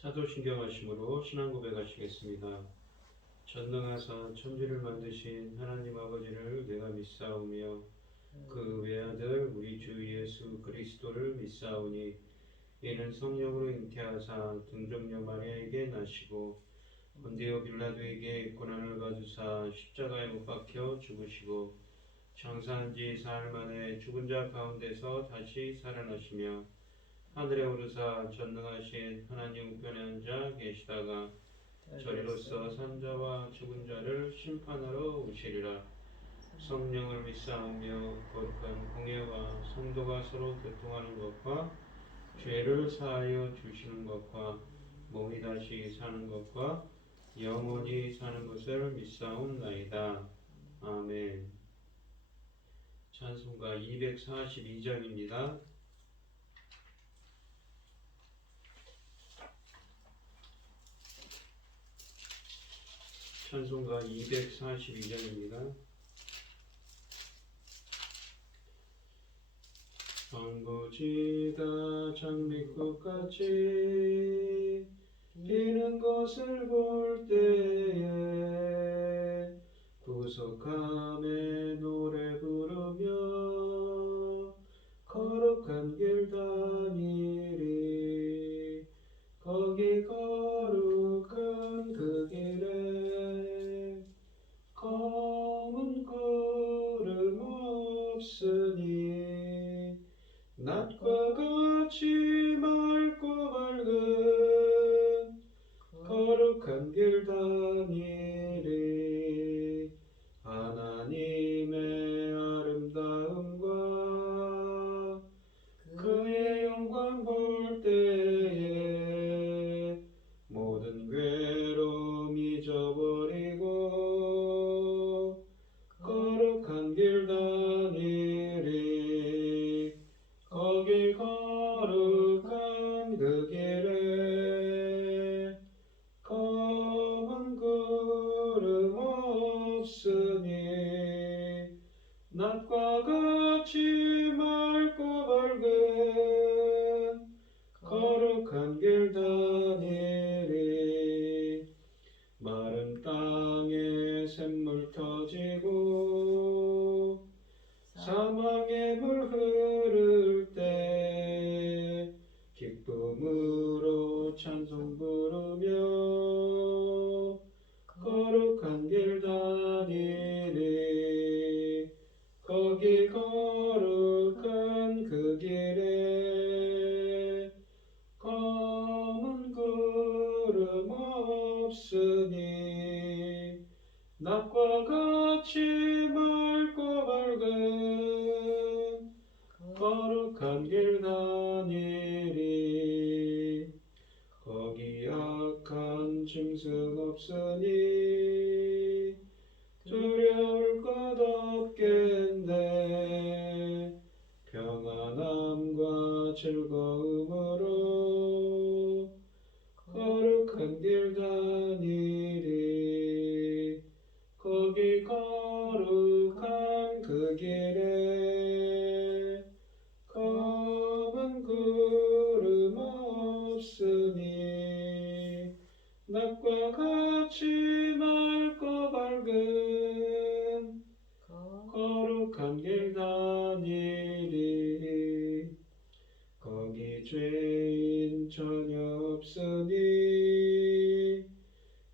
사도신경하심으로 신앙 고백하시겠습니다. 전능하사 천지를 만드신 하나님 아버지를 내가 믿사오며 그 외아들 우리 주 예수 그리스도를 믿사오니 이는 성령으로 잉태하사 등정녀 마리아에게 나시고 본디오 빌라도에게 고난을 받으사 십자가에 못 박혀 죽으시고 장사한 지 사흘 만에 죽은 자 가운데서 다시 살아나시며 하늘에 오르사 전능하신 하나님 우편에 앉아 계시다가 저리로서 산자와 죽은 자를 심판하러 오시리라. 성령을 믿사오며 거룩한 공예와 성도가 서로 교통하는 것과 죄를 사하여 주시는 것과 몸이 다시 사는 것과 영원히 사는 것을 믿사옵나이다. 아멘. 찬송가 242장입니다. 찬송가 242장입니다. 방부지가 장미꽃같이 피는 것을 볼 때에 구속함에 노래 부르며 거룩한 길 다니리. 거기 거룩한 그 길에 검은 구름 없으니 낮과 같이 맑고 밝은 거룩한 길 다니리. 하나님의 아름다움과 그의 영광 볼 때에 모든 괴로움 잊어버리고 거룩한 길 다니리. 거기 거룩한 그 길에 검은 구름 없으니 낮과 같이 맑고 밝은 거룩한 길 다니리. 마른 땅에 샘물 터지고 사망의 물 흐를 때 기쁨으로 찬송 부르며 거룩한 길 다니리. 거기 거룩한 그 길에 검은 구름 없으니 낮과 같이 맑고 밝은 거룩한 길 다니리. 거기 악한 짐승 없으니 두려울 것 없겠네. 평안함과 즐거움으로 거룩한 길 다니리. 거기 거룩한 그 길에 검은 구름 없으니 낮과 같이 맑고 밝은 거룩한 길 다니리. 거기 죄인 전혀 없으니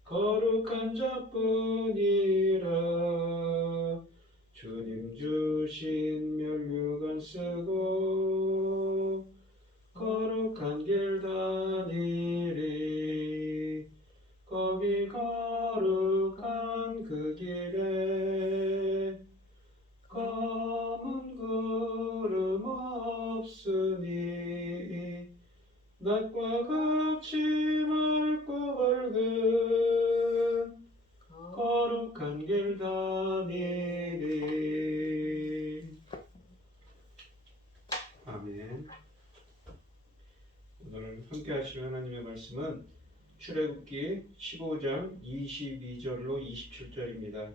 거룩한 자뿐이라. 주님 주신 멸류관 쓰고 거룩한 길 다니리. 거기 거룩한 그 길에 검은 구름 없으니 낮과 같이 맑고 밝은 거룩한 길 다니리. 아멘. 오늘 함께 하실 하나님의 말씀은 출애굽기 15장 22절로 27절입니다.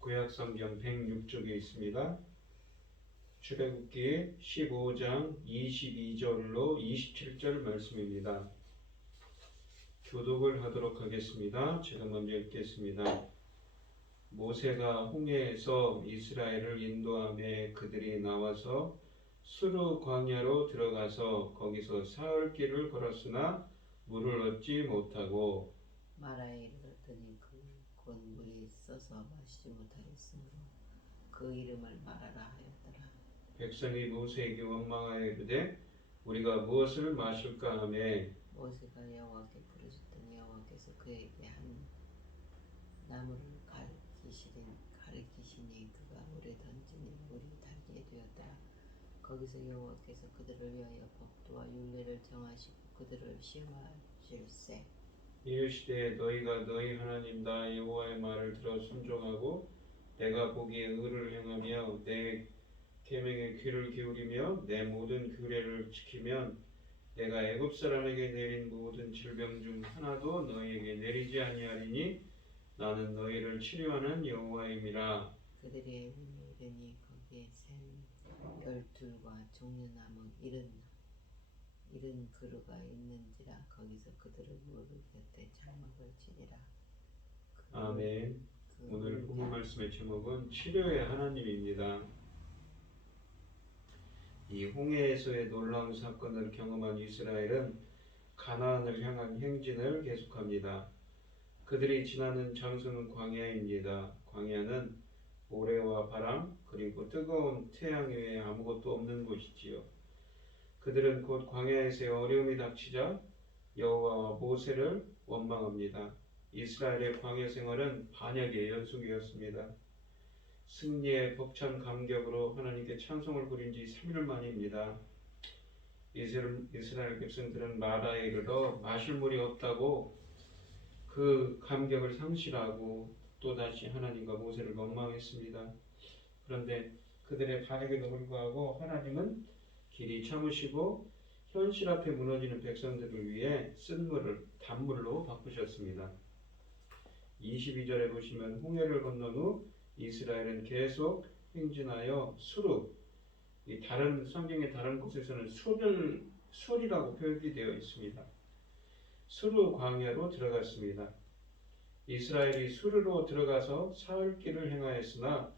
구약성경 106쪽에 있습니다. 출애굽기 15장 22절로 27절 말씀입니다. 교독을 하도록 하겠습니다. 제가 먼저 읽겠습니다. 모세가 홍해에서 이스라엘을 인도하며 그들이 나와서 수르 광야로 들어가서 거기서 사흘 길을 걸었으나 물을 얻지 못하고 마라에 이르렀더니 곧 물이 써서 마시지 못하였으므로 그 이름을 마라라 하였더라. 백성이 모세에게 원망하여 이르되 우리가 무엇을 마실까 하며 모세가 여호와께 부르짖더니 여호와께서 그에게 한 나무를 가리키시니 그가 물에 던지니 물이 달게 되었더라. 거기서 여호와께서 그들을 위하여 법도와 율례를 정하시고 그들을 시험하실세. 이르시되 너희가 너희 하나님 나 여호와의 말을 들어 순종하고 내가 보기에 의를 행하며 내 계명에 귀를 기울이며 내 모든 규례를 지키면 내가 애굽 사람에게 내린 모든 질병 중 하나도 너희에게 내리지 아니하리니 나는 너희를 치료하는 여호와임이라. 그들이 이르니 거기에 샘 12과 종려나무 70 그루가 있는지라. 거기서 그들을 물 곁에 장막을 치니라. 아멘. 오늘 본문 말씀의 제목은 치료의 하나님입니다. 이 홍해에서의 놀라운 사건을 경험한 이스라엘은 가나안을 향한 행진을 계속합니다. 그들이 지나는 장소는 광야입니다. 광야는 모래와 바람 그리고 뜨거운 태양 외에 아무것도 없는 곳이지요. 그들은 곧 광야에서의 어려움이 닥치자 여호와와 모세를 원망합니다. 이스라엘의 광야 생활은 반역의 연속이었습니다. 승리의 벅찬 감격으로 하나님께 찬송을 부린 지 3일 만입니다. 이스라엘 백성들은 마라에 이르러 마실 물이 없다고 그 감격을 상실하고 또다시 하나님과 모세를 원망했습니다. 그런데 그들의 반역에도 불구하고 하나님은 길이 참으시고 현실 앞에 무너지는 백성들을 위해 쓴 물을 단물로 바꾸셨습니다. 22절에 보시면 홍해를 건넌 후 이스라엘은 계속 행진하여 수르, 이 다른 성경의 다른 곳에서는 술이라고 표현이 되어 있습니다. 수르 광야로 들어갔습니다. 이스라엘이 수르로 들어가서 사흘 길을 행하였으나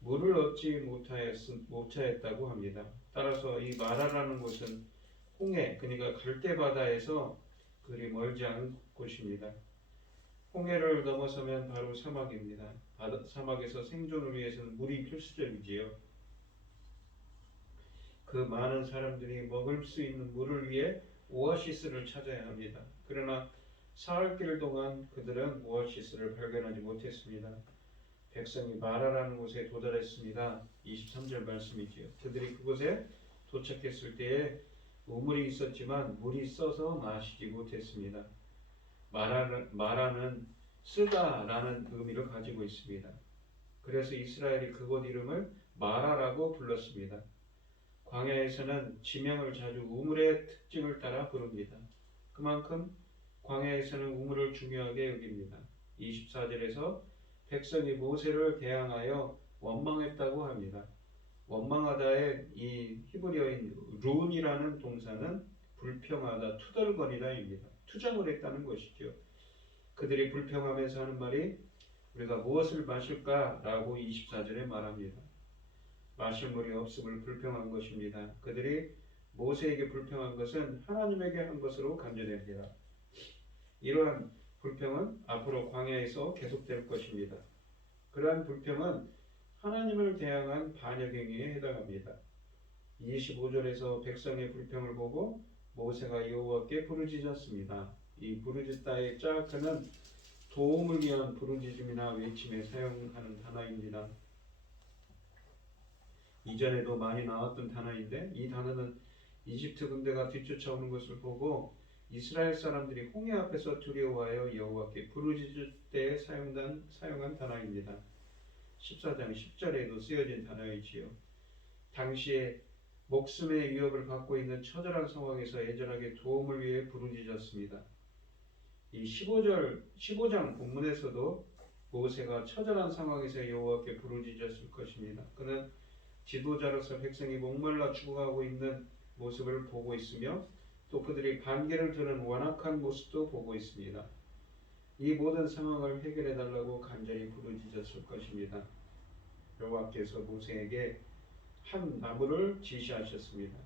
물을 얻지 못하였다고 합니다. 따라서 이 마라라는 곳은 홍해, 그러니까 갈대바다에서 그리 멀지 않은 곳입니다. 홍해를 넘어서면 바로 사막입니다. 사막에서 생존을 위해서는 물이 필수적이지요. 그 많은 사람들이 먹을 수 있는 물을 위해 오아시스를 찾아야 합니다. 그러나 사흘길 동안 그들은 오아시스를 발견하지 못했습니다. 백성이 마라라는 곳에 도달했습니다. 23절 말씀이지요. 그들이 그곳에 도착했을 때에 우물이 있었지만 물이 써서 마시지 못했습니다. 마라는 쓰다라는 의미를 가지고 있습니다. 그래서 이스라엘이 그곳 이름을 마라라고 불렀습니다. 광야에서는 지명을 자주 우물의 특징을 따라 부릅니다. 그만큼 광야에서는 우물을 중요하게 여깁니다. 24절에서 백성이 모세를 대항하여 원망했다고 합니다. 원망하다의 이 히브리어인 룬이라는 동사는 불평하다, 투덜거리다입니다. 투정을 했다는 것이죠. 그들이 불평하면서 하는 말이 우리가 무엇을 마실까? 라고 24절에 말합니다. 마실 물이 없음을 불평한 것입니다. 그들이 모세에게 불평한 것은 하나님에게 한 것으로 간주됩니다. 이러한 불평은 앞으로 광야에서 계속될 것입니다. 그러한 불평은 하나님을 대항한 반역행위에 해당합니다. 25절에서 백성의 불평을 보고 모세가 여호와께 부르짖었습니다. 이 부르짖다의 짜크는 도움을 위한 부르짖음이나 외침에 사용하는 단어입니다. 이전에도 많이 나왔던 단어인데 이 단어는 이집트 군대가 뒤쫓아오는 것을 보고 이스라엘 사람들이 홍해 앞에서 두려워하여 여호와께 부르짖을 때 사용한 단어입니다. 14장 10절에도 쓰여진 단어이지요. 당시에 목숨의 위협을 받고 있는 처절한 상황에서 애절하게 도움을 위해 부르짖었습니다. 이 15장 본문에서도 모세가 처절한 상황에서 여호와께 부르짖었을 것입니다. 그는 지도자로서 백성이 목말라 죽어가고 있는 모습을 보고 있으며 또 그들이 반기를 드는 완악한 모습도 보고 있습니다. 이 모든 상황을 해결해 달라고 간절히 부르짖었을 것입니다. 여호와께서 모세에게 한 나무를 지시하셨습니다.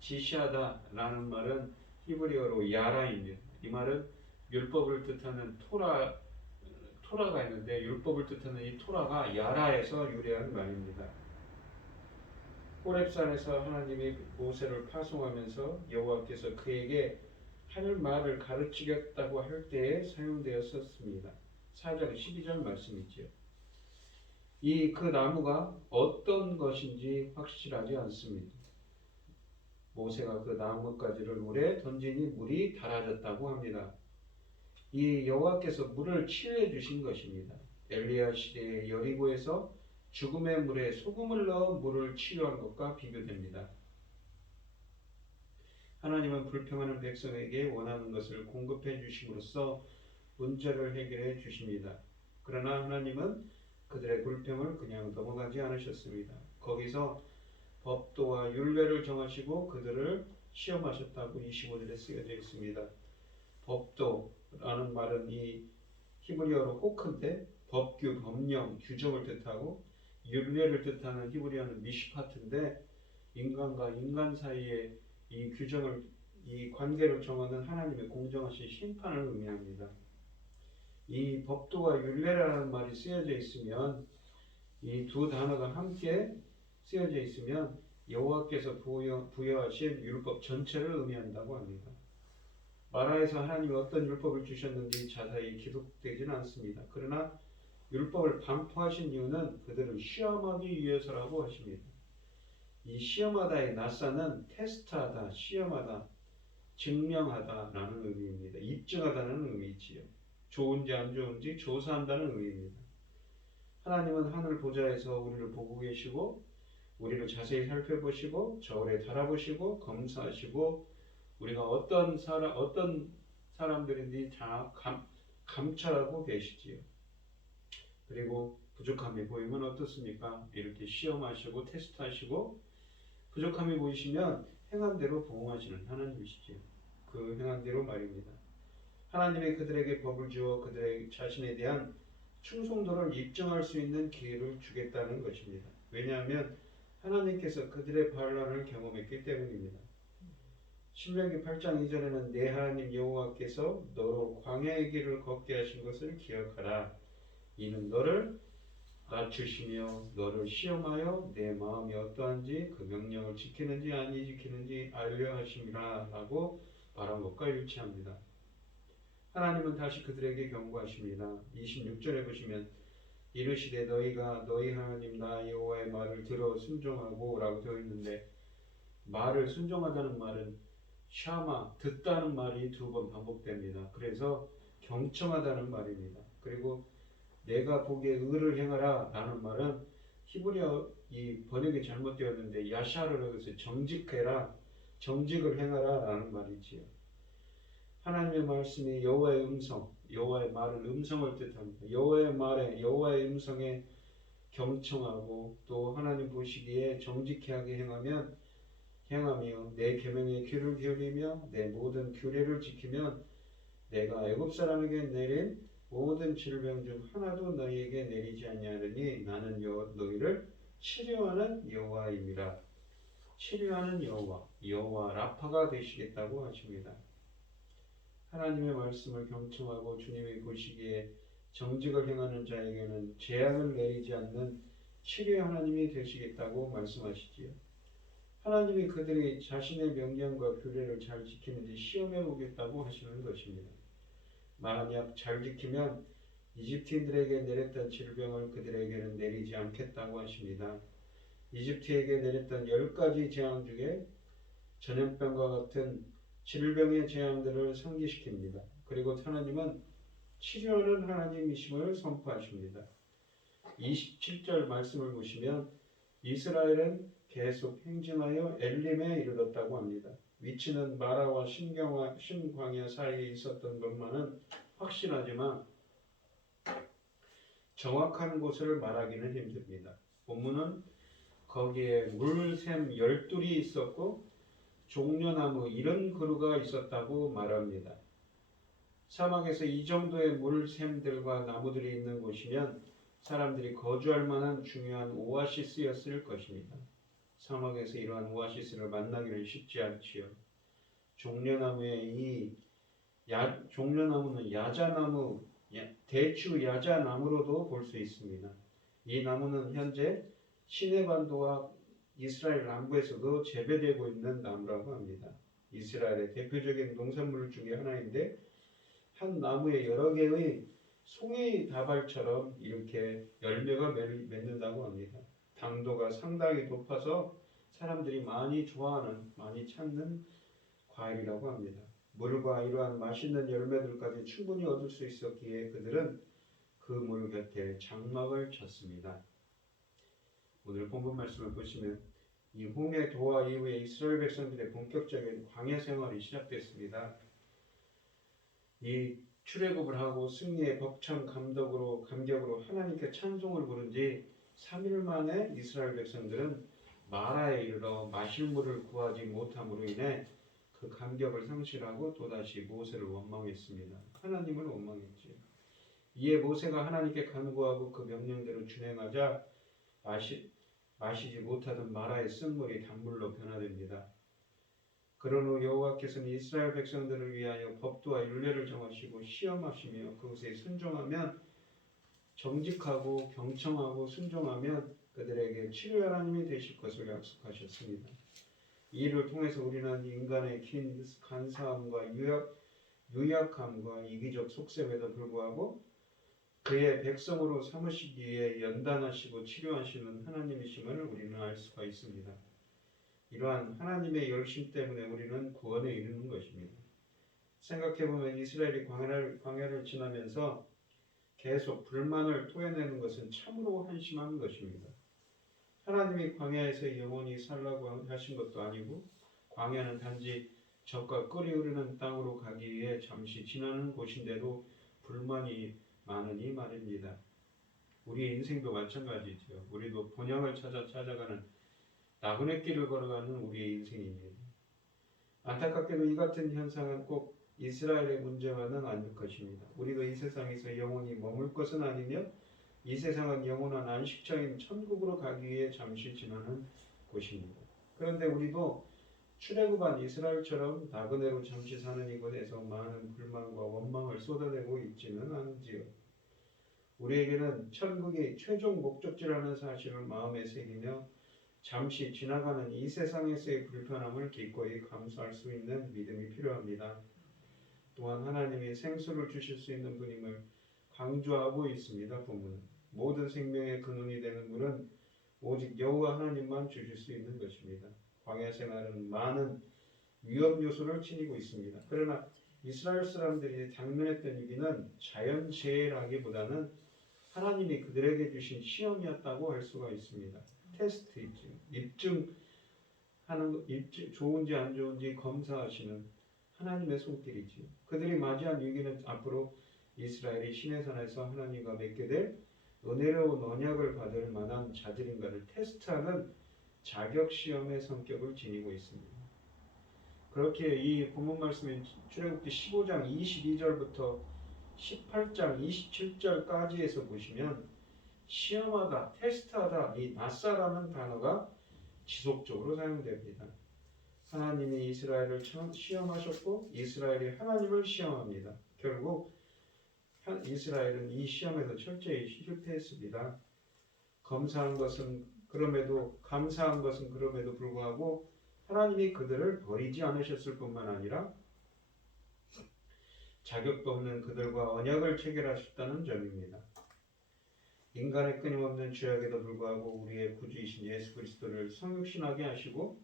지시하다라는 말은 히브리어로 야라입니다. 이 말은 율법을 뜻하는 토라가 있는데 율법을 뜻하는 이 토라가 야라에서 유래한 말입니다. 호렙산에서 하나님이 모세를 파송하면서 여호와께서 그에게 할 말을 가르치겠다고 할 때에 사용되었었습니다. 4장 12절 말씀이지요. 그 나무가 어떤 것인지 확실하지 않습니다. 모세가 그 나뭇가지를 물에 던지니 물이 달아졌다고 합니다. 이 여호와께서 물을 치유해 주신 것입니다. 엘리야 시대의 여리고에서 죽음의 물에 소금을 넣어 물을 치유한 것과 비교됩니다. 하나님은 불평하는 백성에게 원하는 것을 공급해 주심으로써 문제를 해결해 주십니다. 그러나 하나님은 그들의 불평을 그냥 넘어가지 않으셨습니다. 거기서 법도와 율례를 정하시고 그들을 시험하셨다고 25절에 쓰여져 있습니다. 법도라는 말은 이 히브리어로 호크인데 법규, 법령, 규정을 뜻하고 율례를 뜻하는 히브리어는 미시파트인데 인간과 인간 사이의 이 규정을, 이 관계를 정하는 하나님의 공정하신 심판을 의미합니다. 이 법도와 율례라는 말이 쓰여져 있으면 이 두 단어가 함께 쓰여져 있으면 여호와께서 부여하신 율법 전체를 의미한다고 합니다. 마라에서 하나님이 어떤 율법을 주셨는지 자세히 기록되지는 않습니다. 그러나 율법을 반포하신 이유는 그들을 시험하기 위해서라고 하십니다. 이 시험하다의 낫사는 테스트하다, 시험하다, 증명하다라는 의미입니다. 입증하다는 의미지요. 좋은지 안 좋은지 조사한다는 의미입니다. 하나님은 하늘 보좌에서 우리를 보고 계시고 우리를 자세히 살펴보시고 저울에 달아보시고 검사하시고 우리가 어떤 사람들인지 다 감찰하고 계시지요. 그리고 부족함이 보이면 어떻습니까? 이렇게 시험하시고 테스트하시고 부족함이 보이시면 행한 대로 보응하시는 하나님이시지요. 그 행한 대로 말입니다. 하나님이 그들에게 법을 주어 그들의 자신에 대한 충성도를 입증할 수 있는 기회를 주겠다는 것입니다. 왜냐하면 하나님께서 그들의 반란을 경험했기 때문입니다. 신명기 8장 2절에는 내 하나님 여호와께서 너로 광야의 길을 걷게 하신 것을 기억하라. 이는 너를 낮추시며 너를 시험하여 내 마음이 어떠한지 그 명령을 지키는지 아니 지키는지 알려 하심이라 라고 말한 것과 일치합니다. 하나님은 다시 그들에게 경고하십니다. 26절에 보시면 이르시되 너희가 너희 하나님 나 여호와의 말을 들어 순종하고 라고 되어 있는데 말을 순종하다는 말은 샤마 듣다는 말이 2번 반복됩니다. 그래서 경청하다는 말입니다. 그리고 내가 보기에 의를 행하라 라는 말은 히브리어 이 번역이 잘못되었는데 야샤르로 해서 정직해라, 정직을 행하라 라는 말이지요. 하나님의 말씀이 여호와의 음성, 여호와의 말은 음성을 뜻합니다. 여호와의 말에, 여호와의 음성에 경청하고 또 하나님 보시기에 정직하게 행하며 내 계명에 귀를 기울이며 내 모든 규례를 지키면 내가 애굽 사람에게 내린 모든 질병 중 하나도 너희에게 내리지 아니하느니 나는 너희를 치료하는 여호와입니다. 치료하는 여호와 라파가 되시겠다고 하십니다. 하나님의 말씀을 경청하고 주님이 보시기에 정직을 행하는 자에게는 재앙을 내리지 않는 치료의 하나님이 되시겠다고 말씀하시지요. 하나님이 그들이 자신의 명령과 규례를 잘 지키는지 시험해 보겠다고 하시는 것입니다. 만약 잘 지키면 이집트인들에게 내렸던 질병을 그들에게는 내리지 않겠다고 하십니다. 이집트에게 내렸던 10가지 재앙 중에 전염병과 같은 질병의 재앙들을 상기시킵니다. 그리고 하나님은 치료하는 하나님이심을 선포하십니다. 27절 말씀을 보시면 이스라엘은 계속 행진하여 엘림에 이르렀다고 합니다. 위치는 마라와 신광야 사이에 있었던 것만은 확실하지만 정확한 곳을 말하기는 힘듭니다. 본문은 거기에 물샘 12이 있었고 종려나무 이런 그루가 있었다고 말합니다. 사막에서 이 정도의 물샘들과 나무들이 있는 곳이면 사람들이 거주할 만한 중요한 오아시스였을 것입니다. 사막에서 이러한 오아시스를 만나기는 쉽지 않지요. 종려나무는 야자나무, 대추 야자나무로도 볼 수 있습니다. 이 나무는 현재 시내반도와 이스라엘 남부에서도 재배되고 있는 나무라고 합니다. 이스라엘의 대표적인 농산물 중에 하나인데 한 나무에 여러 개의 송이 다발처럼 이렇게 열매가 맺는다고 합니다. 당도가 상당히 높아서 사람들이 많이 좋아하는, 많이 찾는 과일이라고 합니다. 물과 이러한 맛있는 열매들까지 충분히 얻을 수 있었기에 그들은 그 물 곁에 장막을 쳤습니다. 오늘 본문 말씀을 보시면 이 홍해 도하 이후에 이스라엘 백성들의 본격적인 광야 생활이 시작됐습니다. 이 출애굽을 하고 승리의 벅찬 감격으로 하나님께 찬송을 부른 지 3일 만에 이스라엘 백성들은 마라에 이르러 마실 물을 구하지 못함으로 인해 그 감격을 상실하고 또다시 모세를 원망했습니다. 하나님을 원망했지. 이에 모세가 하나님께 간구하고 그 명령대로 준행하자 마시지 못하던 마라의 쓴물이 단물로 변화됩니다. 그런 후 여호와께서는 이스라엘 백성들을 위하여 법도와 율례를 정하시고 시험하시며 그것에 순종하면 정직하고 경청하고 순종하면 그들에게 치료의 하나님이 되실 것을 약속하셨습니다. 이 일을 통해서 우리는 인간의 긴 간사함과 유약함과 이기적 속셈에도 불구하고 그의 백성으로 삼으시기 위해 연단하시고 치료하시는 하나님이심을 우리는 알 수가 있습니다. 이러한 하나님의 열심 때문에 우리는 구원에 이르는 것입니다. 생각해보면 이스라엘이 광야를 지나면서 계속 불만을 토해내는 것은 참으로 한심한 것입니다. 하나님이 광야에서 영원히 살라고 하신 것도 아니고 광야는 단지 젖과 꿀이 흐르는 땅으로 가기 위해 잠시 지나는 곳인데도 불만이 많으니 말입니다. 우리 인생도 마찬가지죠. 우리도 본향을 찾아가는 나그네 길을 걸어가는 우리의 인생입니다. 안타깝게도 이 같은 현상은 꼭 이스라엘의 문제만은 아닐 것입니다. 우리도 이 세상에서 영원히 머물 것은 아니며 이 세상은 영원한 안식처인 천국으로 가기 위해 잠시 지나는 곳입니다. 그런데 우리도 출애굽한 이스라엘처럼 나그네로 잠시 사는 이곳에서 많은 불만과 원망을 쏟아내고 있지는 않지요. 우리에게는 천국이 최종 목적지라는 사실을 마음에 새기며 잠시 지나가는 이 세상에서의 불편함을 기꺼이 감수할 수 있는 믿음이 필요합니다. 또한 하나님이 생수를 주실 수 있는 분임을 강조하고 있습니다. 본문은 모든 생명의 근원이 되는 물은 오직 여호와 하나님만 주실 수 있는 것입니다. 광야 생활은 많은 위험 요소를 지니고 있습니다. 그러나 이스라엘 사람들이 당면했던 위기는 자연재해라기보다는 하나님이 그들에게 주신 시험이었다고 할 수가 있습니다. 테스트이죠. 좋은지 안 좋은지 검사하시는 하나님의 손길이지요. 그들이 맞이한 위기는 앞으로 이스라엘이 시내산에서 하나님과 맺게 될 은혜로운 언약을 받을 만한 자들인가를 테스트하는 자격시험의 성격을 지니고 있습니다. 그렇게 이 본문 말씀인 출애굽기 15장 22절부터 18장 27절까지에서 보시면 시험하다, 테스트하다, 이 낫사라는 단어가 지속적으로 사용됩니다. 하나님이 이스라엘을 시험하셨고 이스라엘이 하나님을 시험합니다. 결국 이스라엘은 이 시험에서 철저히 실패했습니다. 감사한 것은 그럼에도 불구하고 하나님이 그들을 버리지 않으셨을 뿐만 아니라 자격도 없는 그들과 언약을 체결하셨다는 점입니다. 인간의 끊임없는 죄악에도 불구하고 우리의 구주이신 예수 그리스도를 성육신하게 하시고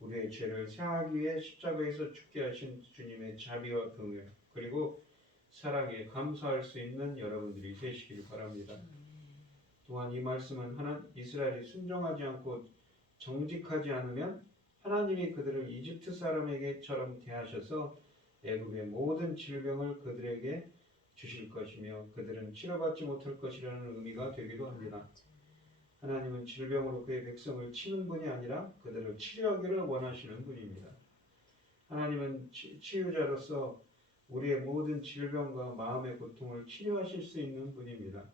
우리의 죄를 사하기 위해 십자가에서 죽게 하신 주님의 자비와 긍휼 그리고 사랑에 감사할 수 있는 여러분들이 되시길 바랍니다. 또한 이 말씀은 이스라엘이 순종하지 않고 정직하지 않으면 하나님이 그들을 이집트 사람에게처럼 대하셔서 애굽의 모든 질병을 그들에게 주실 것이며 그들은 치료받지 못할 것이라는 의미가 되기도 합니다. 하나님은 질병으로 그의 백성을 치는 분이 아니라 그들을 치료하기를 원하시는 분입니다. 하나님은 치유자로서 우리의 모든 질병과 마음의 고통을 치료하실 수 있는 분입니다.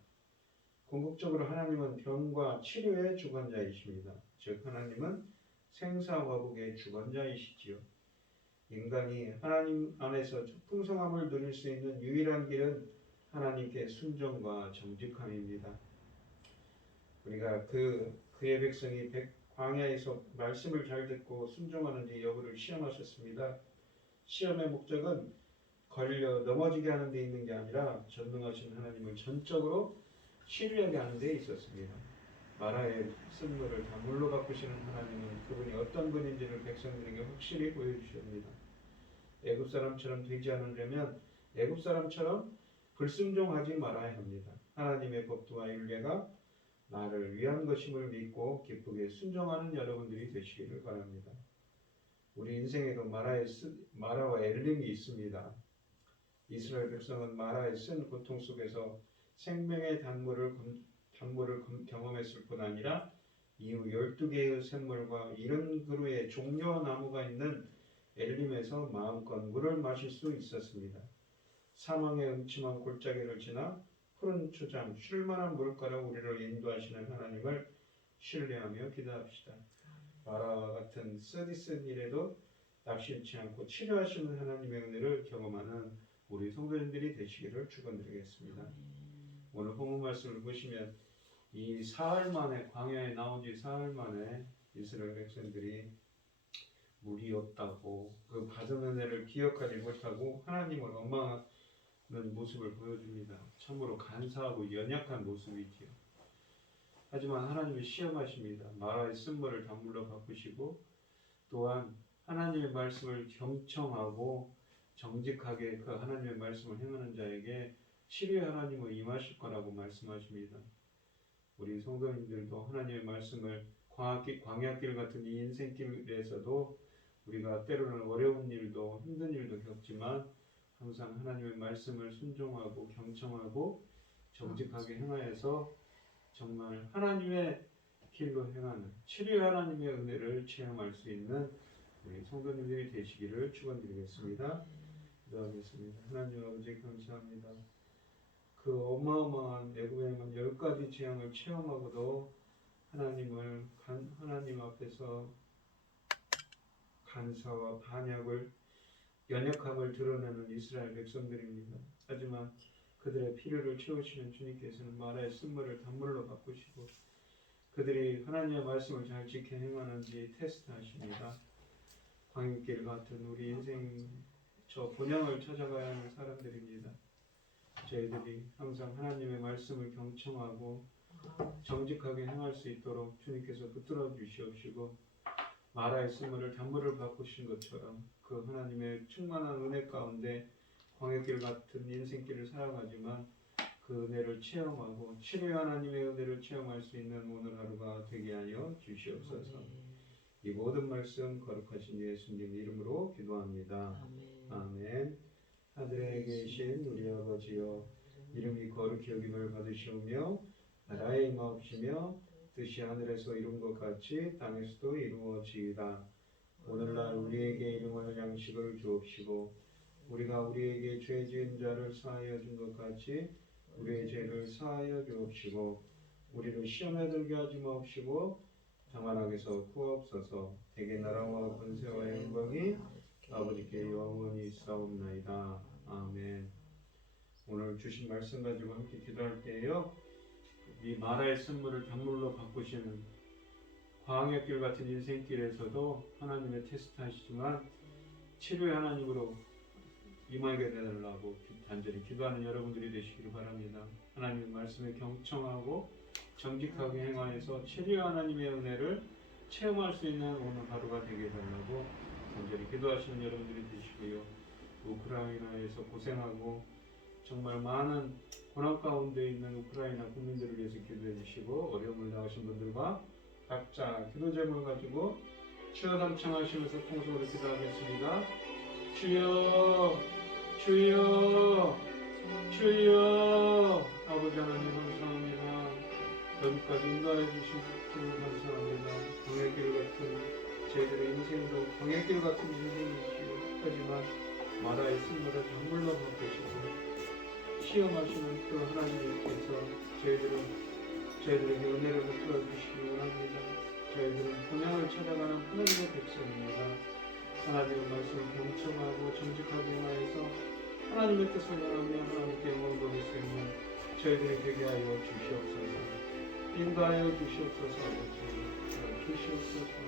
궁극적으로 하나님은 병과 치료의 주관자이십니다. 즉 하나님은 생사화복의 주관자이시지요. 인간이 하나님 안에서 풍성함을 누릴 수 있는 유일한 길은 하나님께 순종과 정직함입니다. 우리가 그의 백성이 광야에서 말씀을 잘 듣고 순종하는지 여부를 시험하셨습니다. 시험의 목적은 걸려 넘어지게 하는 데 있는 게 아니라 전능하신 하나님을 전적으로 신뢰하게 하는 데 있었습니다. 마라의 쓴물을 다 물로 바꾸시는 하나님은 그분이 어떤 분인지를 백성들에게 확실히 보여주십니다. 애굽 사람처럼 되지 않으려면 애굽 사람처럼 불순종하지 말아야 합니다. 하나님의 법도와 율례가 나를 위한 것임을 믿고 기쁘게 순종하는 여러분들이 되시기를 바랍니다. 우리 인생에도 마라와 엘림이 있습니다. 이스라엘 백성은 마라의 쓴 고통 속에서 생명의 단물을 경험했을 뿐 아니라 이후 12개의 샘물과 70그루의 종려 나무가 있는 엘림에서 마음껏 물을 마실 수 있었습니다. 사망의 음침한 골짜기를 지나 푸른 초장, 쉴만한 물가로 우리를 인도하시는 하나님을 신뢰하며 기도합시다. 마라와 같은 쓰디쓴 일에도 낙심치 않고 치료하시는 하나님의 은혜를 경험하는 우리 성도님들이 되시기를 축원드리겠습니다. 오늘 본문 말씀을 보시면 이 사흘 만에 광야에 나온 지 사흘 만에 이스라엘 백성들이 물이 없다고 그 받은 은혜를 기억하지 못하고 하나님을 원망하는 모습을 보여줍니다. 참으로 간사하고 연약한 모습이지요. 하지만 하나님이 시험하십니다. 마라의 쓴물을 단물로 바꾸시고 또한 하나님의 말씀을 경청하고 정직하게 그 하나님의 말씀을 행하는 자에게 치료의 하나님을 임하실 거라고 말씀하십니다. 우리 성도님들도 하나님의 말씀을 광야길 같은 이 인생길에서도 우리가 때로는 어려운 일도 힘든 일도 겪지만 항상 하나님의 말씀을 순종하고 경청하고 정직하게 행하여서 정말 하나님의 길로 행하는 치료의 하나님의 은혜를 체험할 수 있는 우리 성도님들이 되시기를 축원드리겠습니다. 기도하겠습니다. 하나님 아버지 감사합니다. 그 어마어마한 애굽에만 10가지 재앙을 체험하고도 하나님 앞에서 간사와 반역을 연약함을 드러내는 이스라엘 백성들입니다. 하지만 그들의 필요를 채우시는 주님께서는 마라의 쓴물을 단물로 바꾸시고 그들이 하나님의 말씀을 잘 지켜 행하는지 테스트하십니다. 광야길 같은 우리 인생 저 본향을 찾아가야 하는 사람들입니다. 저희들이 항상 하나님의 말씀을 경청하고 정직하게 행할 수 있도록 주님께서 붙들어 주시옵시고 마라의 쓴물을 단물을 바꾸신 것처럼 그 하나님의 충만한 은혜 가운데 광야길 같은 인생길을 살아가지만 그 은혜를 체험하고 치료의 하나님의 은혜를 체험할 수 있는 오늘 하루가 되게 하여 주시옵소서. 이 모든 말씀 거룩하신 예수님 이름으로 기도합니다. 아멘. 하늘에 계신 우리 아버지여 이름이 거룩히 여김을 받으시오며 나라의 임하옵시며 뜻이 하늘에서 이룬 것 같이 땅에서도 이루어지이다. 오늘날 우리에게 일용할 양식을 주옵시고 우리가 우리에게 죄 지은 자를 사하여 준 것 같이 우리의 죄를 사하여 주옵시고 우리를 시험에 들게 하지 마옵시고 다만 악에서 구하옵소서. 대개 나라와 권세와 영광이 아버지께 영원히 있사옵나이다. 아멘. 오늘 주신 말씀 가지고 함께 기도할 때에요. 이 마라의 쓴물을 단물로 바꾸시는 광야길 같은 인생길에서도 하나님의 테스트 하시지만 치료의 하나님으로 임하게 되달라고 단절히 기도하는 여러분들이 되시기를 바랍니다. 하나님의 말씀에 경청하고 정직하게 행하여서 치료의 하나님의 은혜를 체험할 수 있는 오늘 하루가 되게 해달라고 간절히 기도하시는 여러분들이 되시고요. 우크라이나에서 고생하고 정말 많은 고난 가운데 있는 우크라이나 국민들을 위해서 기도해 주시고 어려움을 당하신 분들과 각자 기도 제목을 가지고 주여 담창하시면서 통성으로 기도하겠습니다. 주여 주여 주여 아버지 하나님 감사합니다. 여기까지 인도해 주신 주님 감사합니다. 광야길 같은 저희들의 인생도 광야길 같은 인생이시오. 하지만 마라의 쓴물을 작물로 바꾸시고 시험하시는 그 하나님께서 저희들에게 은혜를 베풀어 주시기 원합니다. 저희들은 본향을 찾아가는 하나님의 백성입니다. 하나님의 말씀을 경청하고 정직하게 행하여서 하나님의 뜻을 행하며 하나님께 영광 돌릴 수 있는 저희들이 되게 하여 주시옵소서. 인도하여 주시옵소서. 주시옵소서.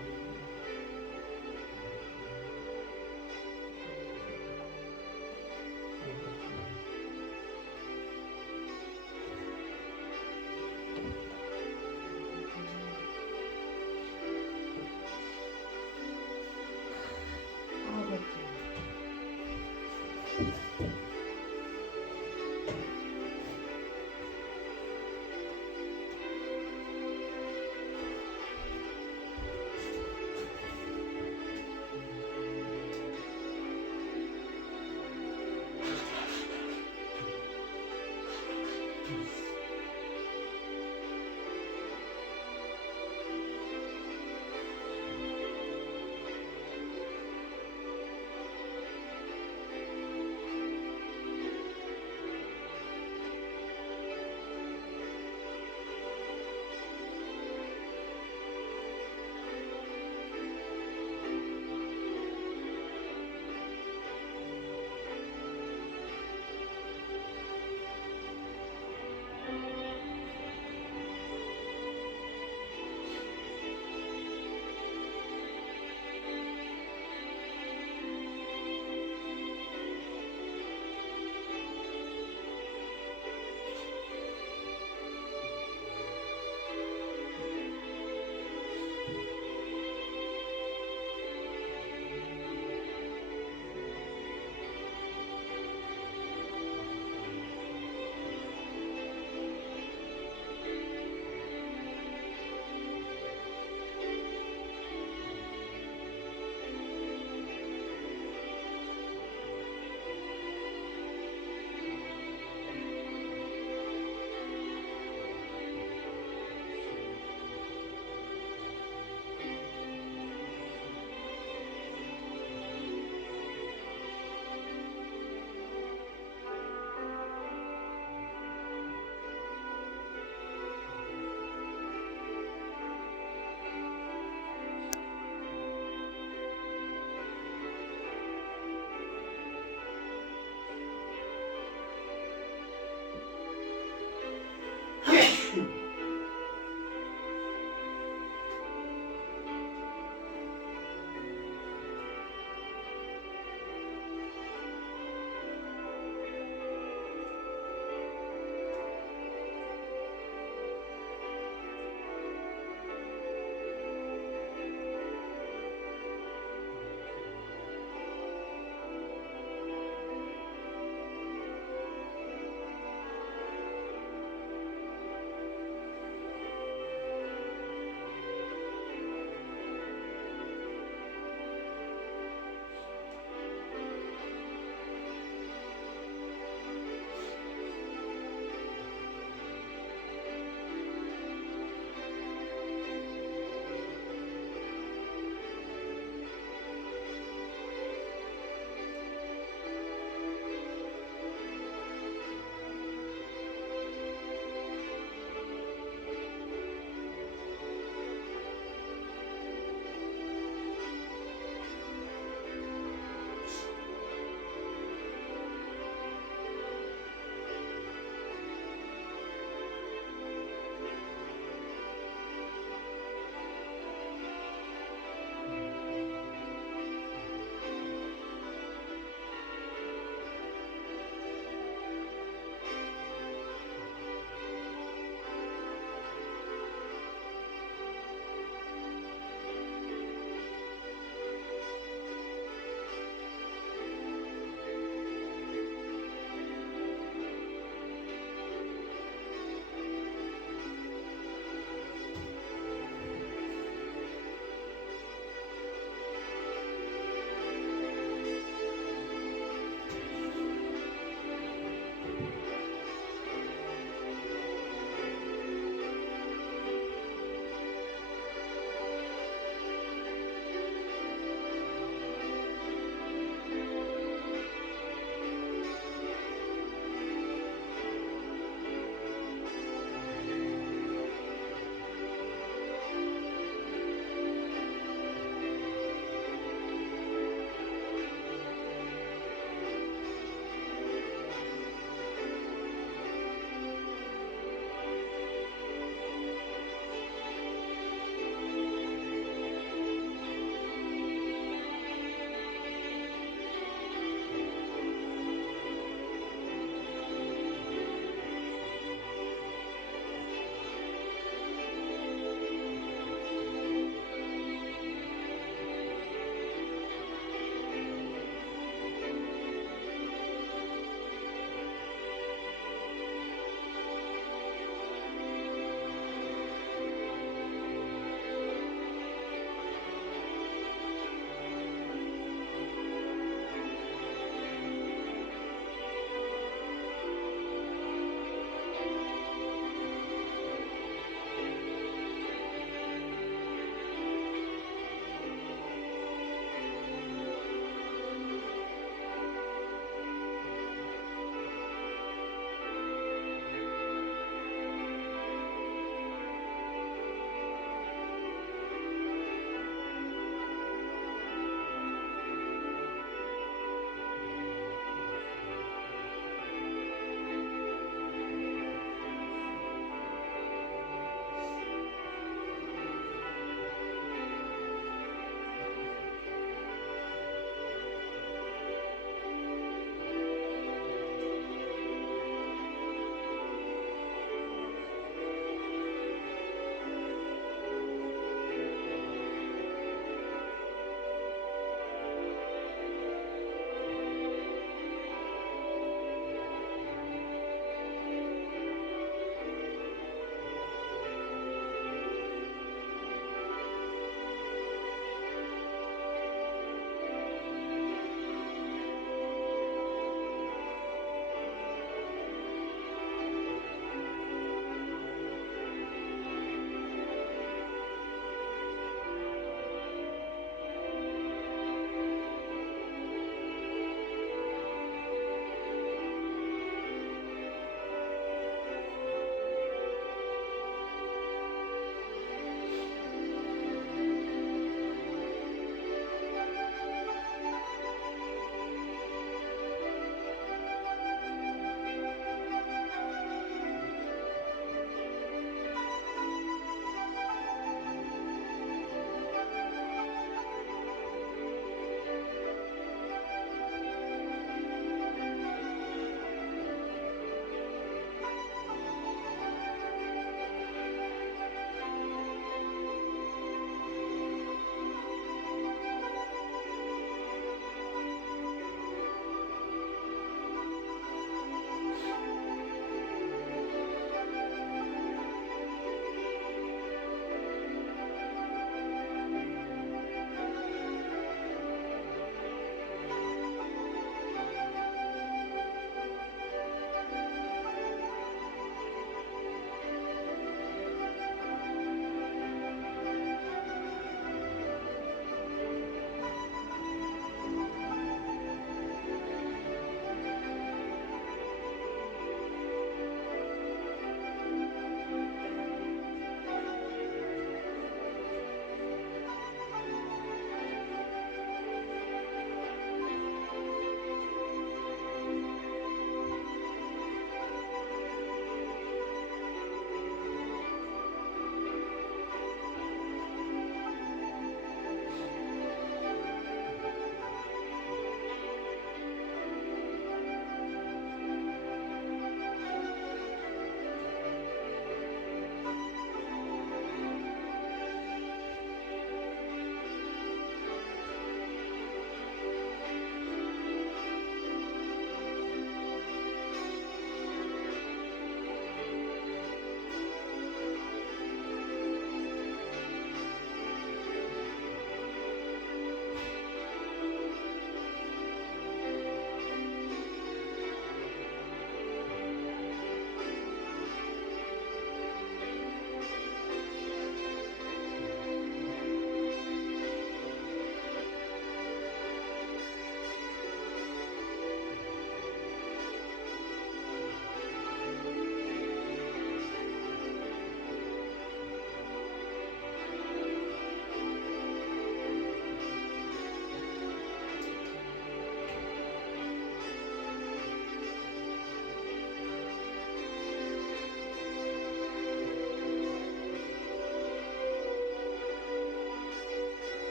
아버지